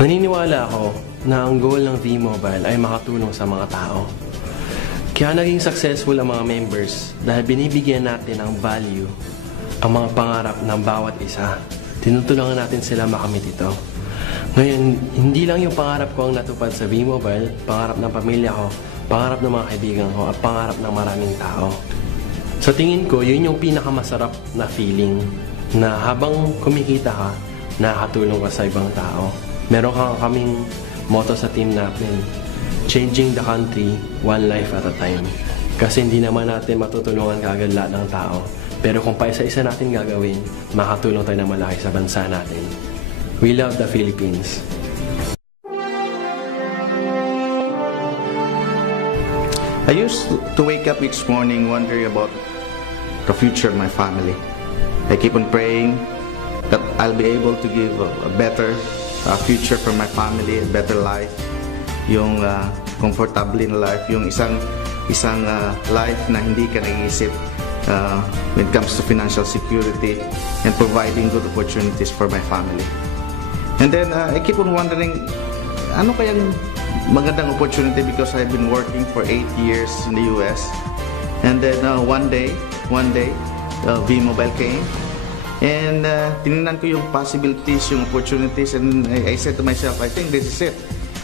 Naniniwala ako na ang goal ng V-Mobile ay makatulong sa mga tao. Kaya naging successful ang mga members dahil binibigyan natin ng value ang mga pangarap ng bawat isa. Tinutulungan natin sila makamit ito. Ngayon, hindi lang yung pangarap ko ang natupad sa V-Mobile, pangarap ng pamilya ko, pangarap ng mga kaibigan ko, at pangarap ng maraming tao. Sa tingin ko, yun yung pinakamasarap na feeling na habang kumikita ka, nakakatulong ka sa ibang tao. Meron kaming motto sa team natin, changing the country, one life at a time. Kasi hindi naman natin matutulungan kagad lahat ng tao. Pero kung paisa-isa natin gagawin, makatulong tayo ng malaki sa bansa natin. We love the Philippines. I used to wake up each morning wondering about the future of my family. I keep on praying that I'll be able to give a better future for my family, a better life, yung comfortable in life, yung isang life na hindi ka nag-iisip when it comes to financial security and providing good opportunities for my family. And then I keep on wondering, ano kayang magandang opportunity, because I've been working for 8 years in the US. And then one day, V-Mobile came. And tinignan ko yung possibilities, yung opportunities, and I said to myself, I think this is it.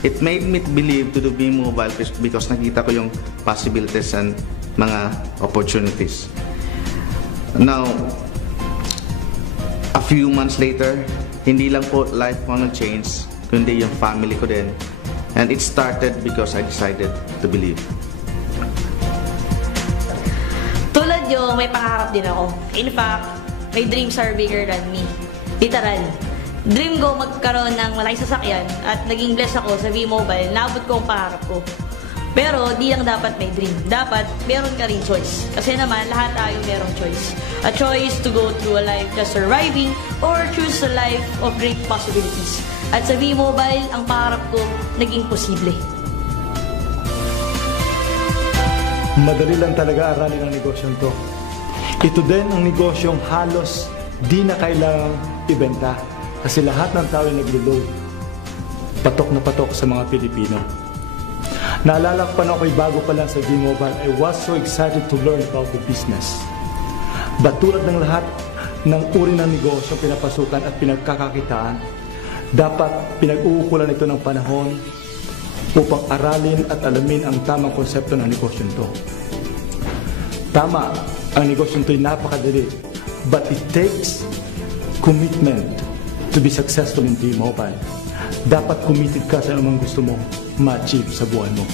It made me believe to do V-Mobile because nakita ko yung possibilities and mga opportunities. Now, a few months later, hindi lang po life ko ang nag-change, kundi yung family ko din. And it started because I decided to believe. Tulad nyo, may pangarap din ako. In fact, my dreams are bigger than me. Literal. Dream ko magkaroon ng malaking sasakyan at naging blessed ako sa V-Mobile. Naabot ko ang pangarap ko. Pero di lang dapat may dream. Dapat meron ka rin choice. Kasi naman, lahat tayo merong choice. A choice to go through a life just surviving or choose a life of great possibilities. At sa V-Mobile, ang pangarap ko naging posible. Madali lang talaga aralin ang negosyong to. Ito din ang negosyong halos di na kailangang ibenta kasi lahat ng tao ay naglo-load. Patok na patok sa mga Pilipino. Naalala ko pa na ako'y bago pa lang sa V-Mobile, I was so excited to learn about the business. But tulad ng lahat ng uri ng negosyong pinapasukan at pinagkakakitaan, dapat pinag-uukulan ito ng panahon upang aralin at alamin ang tamang konsepto ng negosyong to. Tama, ang negosyong ito ay napakadali, but it takes commitment to be successful in V-Mobile. Dapat committed ka sa anumang gusto mo ma-achieve sa buhay mo.